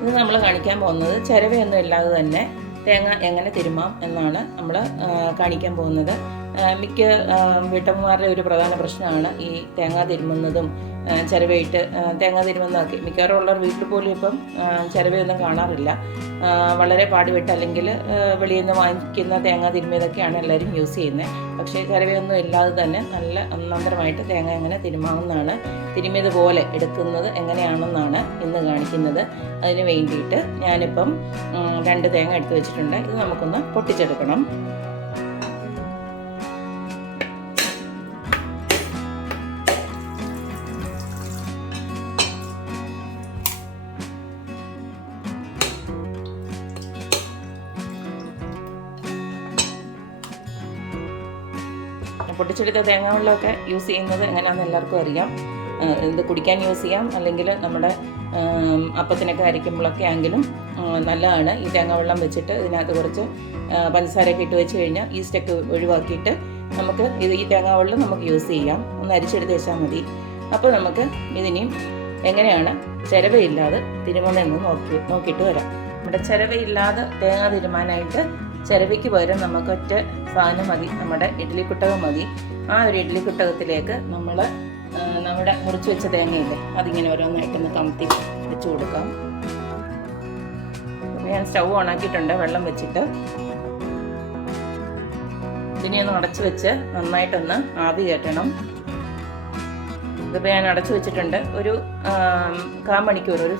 ഇത് നമ്മൾ കാണിക്കാൻ പോകുന്നത് ചിരവയൊന്നും ഇല്ലാതെ തന്നെ തേങ്ങ എങ്ങനെ തിരുമാം എന്നാണ് നമ്മൾ കാണിക്കാൻ പോകുന്നത്. മിക്ക വീട്ടമ്മമാരുടെ ഒരു പ്രധാന പ്രശ്നമാണ് ഈ തേങ്ങ തിരുമുന്നതും ചിരവയിട്ട് തേങ്ങ തിരുമുന്നതൊക്കെ. മിക്കവാറും ഉള്ളവർ വീട്ടിൽ പോലും ഇപ്പം ചിരവയൊന്നും കാണാറില്ല. വളരെ പാടുപെട്ട് അല്ലെങ്കിൽ വെളിയിൽ നിന്ന് വാങ്ങിക്കുന്ന തേങ്ങ തിരുമിയതൊക്കെയാണ് എല്ലാവരും യൂസ് ചെയ്യുന്നത്. പക്ഷേ ചിരവയൊന്നും ഇല്ലാതെ തന്നെ നല്ല ഒന്നാന്തരമായിട്ട് തേങ്ങ എങ്ങനെ തിരുമാവുന്നതാണ്, തിരുമിയതുപോലെ എടുക്കുന്നത് എങ്ങനെയാണെന്നാണ് ഇന്ന് കാണിക്കുന്നത്. അതിന് വേണ്ടിയിട്ട് ഞാനിപ്പം 2 തേങ്ങ എടുത്ത് വെച്ചിട്ടുണ്ട്. ഇത് നമുക്കൊന്ന് പൊട്ടിച്ചെടുക്കണം. പൊട്ടിച്ചെടുത്ത തേങ്ങ വെള്ളമൊക്കെ യൂസ് ചെയ്യുന്നത് എങ്ങനെയാണെന്ന് എല്ലാവർക്കും അറിയാം. ഇത് കുടിക്കാൻ യൂസ് ചെയ്യാം, അല്ലെങ്കിൽ നമ്മുടെ അപ്പത്തിനൊക്കെ അരയ്ക്കുമ്പോഴൊക്കെ ആണെങ്കിലും നല്ലതാണ്. ഈ തേങ്ങ വെള്ളം വെച്ചിട്ട് ഇതിനകത്ത് കുറച്ച് പഞ്ചസാരയൊക്കെ ഇട്ട് വെച്ച് കഴിഞ്ഞാൽ ഈസ്റ്റൊക്കെ ഒഴിവാക്കിയിട്ട് നമുക്ക് ഈ തേങ്ങ വെള്ളം നമുക്ക് യൂസ് ചെയ്യാം. ഒന്ന് അരിച്ചെടുത്ത് വെച്ചാൽ മതി. അപ്പോൾ നമുക്ക് ഇതിനെയും എങ്ങനെയാണ് ചിരവയില്ലാതെ തിരുമുന്നതെന്ന് നോക്കിയിട്ട് വരാം. നമ്മുടെ ചിരവയില്ലാതെ തേങ്ങ തിരുമാനായിട്ട് ചിരവയ്ക്ക് പകരം നമുക്ക് ഒറ്റ സാധനം മതി, നമ്മുടെ ഇഡ്ഡലിക്കുട്ടകം മതി. ആ ഒരു ഇഡ്ഡലിക്കുട്ടകത്തിലേക്ക് നമ്മുടെ മുറിച്ച് വെച്ച തേങ്ങയില്ലേ അതിങ്ങനെ ഓരോന്നായിട്ടൊന്ന് കമത്തി വെച്ച് കൊടുക്കാം. ഞാൻ സ്റ്റൗ ഓണാക്കിയിട്ടുണ്ട് വെള്ളം വെച്ചിട്ട്. ഇതിനെ ഒന്ന് അടച്ചു വെച്ച് നന്നായിട്ടൊന്ന് ആവി കയറ്റണം. ഇതിപ്പോൾ ഞാൻ അടച്ചു വെച്ചിട്ടുണ്ട്. ഒരു 1/4 മണിക്കൂർ, ഒരു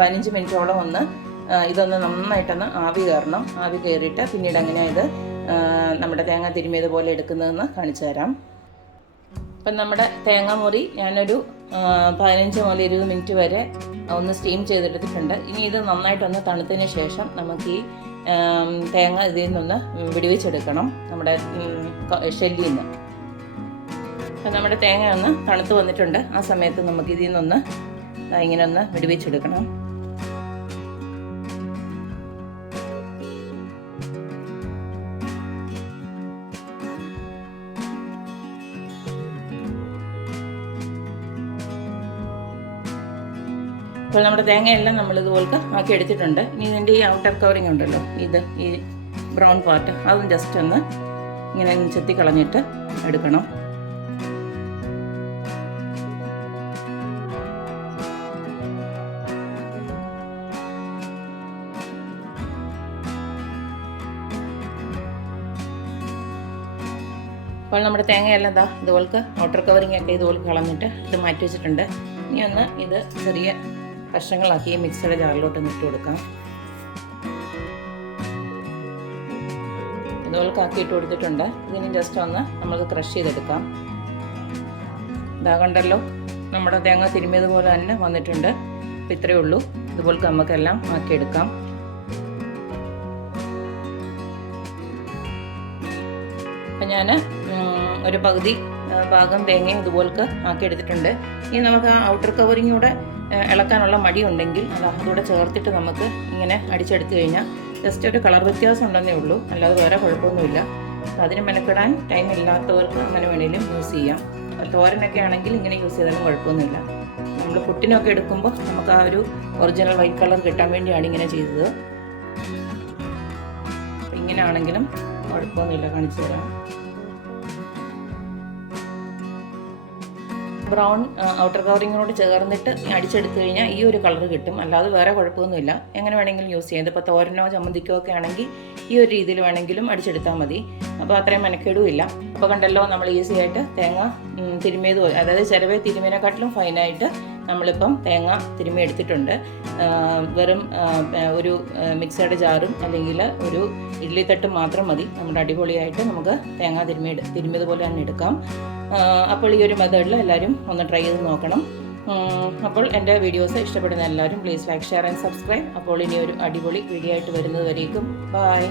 15 മിനിറ്റോളം ഇതൊന്ന് നന്നായിട്ടൊന്ന് ആവി കയറണം. ആവി കയറിയിട്ട് പിന്നീട് എങ്ങനെയാണ് ഇത് നമ്മുടെ തേങ്ങ തിരുമിയതുപോലെ എടുക്കുന്നതെന്ന് കാണിച്ചു തരാം. അപ്പം നമ്മുടെ തേങ്ങ മുറി ഞാനൊരു 15 മുതൽ 20 മിനിറ്റ് വരെ ഒന്ന് സ്റ്റീം ചെയ്തെടുത്തിട്ടുണ്ട്. ഇനി ഇത് നന്നായിട്ടൊന്ന് തണുത്തതിന് ശേഷം നമുക്ക് ഈ തേങ്ങ ഇതിൽ നിന്നൊന്ന് വിടുവിച്ചെടുക്കണം, നമ്മുടെ ഷെല്ലിൽ നിന്ന്. അപ്പം നമ്മുടെ തേങ്ങ ഒന്ന് തണുത്ത് വന്നിട്ടുണ്ട്. ആ സമയത്ത് നമുക്ക് ഇതിൽ നിന്നൊന്ന് ഇങ്ങനെ ഒന്ന് വിടുവിച്ചെടുക്കണം. അപ്പോൾ നമ്മുടെ തേങ്ങയെല്ലാം നമ്മളിതുപോലെ ആക്കി എടുത്തിട്ടുണ്ട്. ഇനി ഇതിൻ്റെ ഈ ഔട്ടർ കവറിങ് ഉണ്ടല്ലോ, ഈ ബ്രൗൺ പാർട്ട് അതും ജസ്റ്റ് ഒന്ന് ഇങ്ങനെ ചെത്തി കളഞ്ഞിട്ട് എടുക്കണം. അപ്പോൾ നമ്മുടെ തേങ്ങയെല്ലാം ഇതുപോലെ ഔട്ടർ കവറിങ് ഒക്കെ ഇതുപോലെ കളഞ്ഞിട്ട് ഇത് മാറ്റി വെച്ചിട്ടുണ്ട്. ഇനി ഒന്ന് ഇത് ചെറിയ കഷ്ണങ്ങളാക്കി ഈ മിക്സിയുടെ ജാറിലോട്ട് ഇട്ട് കൊടുക്കാം. ഇതുപോലെ ആക്കിയിട്ട് കൊടുത്തിട്ടുണ്ട്. ഇതിന് ജസ്റ്റ് ഒന്ന് നമുക്ക് ക്രഷ് ചെയ്തെടുക്കാം. കണ്ടല്ലോ, നമ്മുടെ തേങ്ങ തിരുമിയതുപോലെ തന്നെ വന്നിട്ടുണ്ട്. അപ്പോൾ ഇത്രയേ ഉള്ളൂ. ഇതുപോലെ നമുക്കെല്ലാം ആക്കിയെടുക്കാം. അപ്പം ഞാൻ ഒരു പകുതി ഭാഗം തേങ്ങയും ഇതുപോലെ ആക്കിയെടുത്തിട്ടുണ്ട്. ഇനി നമുക്ക് ആ ഔട്ടർ കവറിങ് കൂടെ ഇളക്കാനുള്ള മടിയുണ്ടെങ്കിൽ അതുകൂടെ ചേർത്തിട്ട് നമുക്ക് ഇങ്ങനെ അടിച്ചെടുത്ത് കഴിഞ്ഞാൽ ജസ്റ്റ് ഒരു കളർ വ്യത്യാസം ഉണ്ടെന്നേ ഉള്ളൂ, അല്ലാതെ വേറെ കുഴപ്പമൊന്നുമില്ല. അതിന് മെനക്കെടാൻ ടൈം ഇല്ലാത്തവർക്ക് അങ്ങനെ വേണമെങ്കിലും യൂസ് ചെയ്യാം. തോരനൊക്കെ ആണെങ്കിൽ ഇങ്ങനെ യൂസ് ചെയ്താലും കുഴപ്പമൊന്നുമില്ല. നമ്മൾ പുട്ടിനൊക്കെ എടുക്കുമ്പോൾ നമുക്ക് ആ ഒരു ഒറിജിനൽ വൈറ്റ് കളർ കിട്ടാൻ വേണ്ടിയാണ് ഇങ്ങനെ ചെയ്തത്. ഇങ്ങനെ ആണെങ്കിലും കുഴപ്പമൊന്നുമില്ല, കാണിച്ചു തരാം. ബ്രൗൺ ഔട്ടർ കവറിങ്ങിനോട് ചേർന്നിട്ട് അടിച്ചെടുത്ത് കഴിഞ്ഞാൽ ഈ ഒരു കളർ കിട്ടും, അല്ലാതെ വേറെ കുഴപ്പമൊന്നുമില്ല. എങ്ങനെ വേണമെങ്കിലും യൂസ് ചെയ്യാം. ഇതിപ്പോൾ തോരനോ ചമ്മന്തിക്കോ ഒക്കെ ആണെങ്കിൽ ഈ ഒരു രീതിയിൽ വേണമെങ്കിലും അടിച്ചെടുത്താൽ മതി. അപ്പോൾ അത്രയും മെനക്കേടും ഇല്ല. അപ്പോൾ കണ്ടല്ലോ, നമ്മൾ ഈസി ആയിട്ട് തേങ്ങ തിരുമിയത്, അതായത് ചിരവേ തിരുമിനെക്കാട്ടിലും ഫൈനായിട്ട് നമ്മളിപ്പം തേങ്ങ തിരുമി എടുത്തിട്ടുണ്ട്. വെറും ഒരു മിക്സഡ് ജാറും അല്ലെങ്കിൽ ഒരു ഇഡ്ഡലി തട്ടും മാത്രം മതി. നമ്മുടെ അടിപൊളിയായിട്ട് നമുക്ക് തേങ്ങ തിരുമിയതുപോലെ തന്നെ എടുക്കാം. അപ്പോൾ ഈ ഒരു മെത്തേഡിൽ എല്ലാവരും ഒന്ന് ട്രൈ ചെയ്ത് നോക്കണം. അപ്പോൾ എൻ്റെ വീഡിയോസ് ഇഷ്ടപ്പെടുന്ന എല്ലാവരും please like, share and subscribe. അപ്പോൾ ഇനി ഒരു അടിപൊളി വീഡിയോ ആയിട്ട് വരുന്നത് വരേക്കും ബൈ.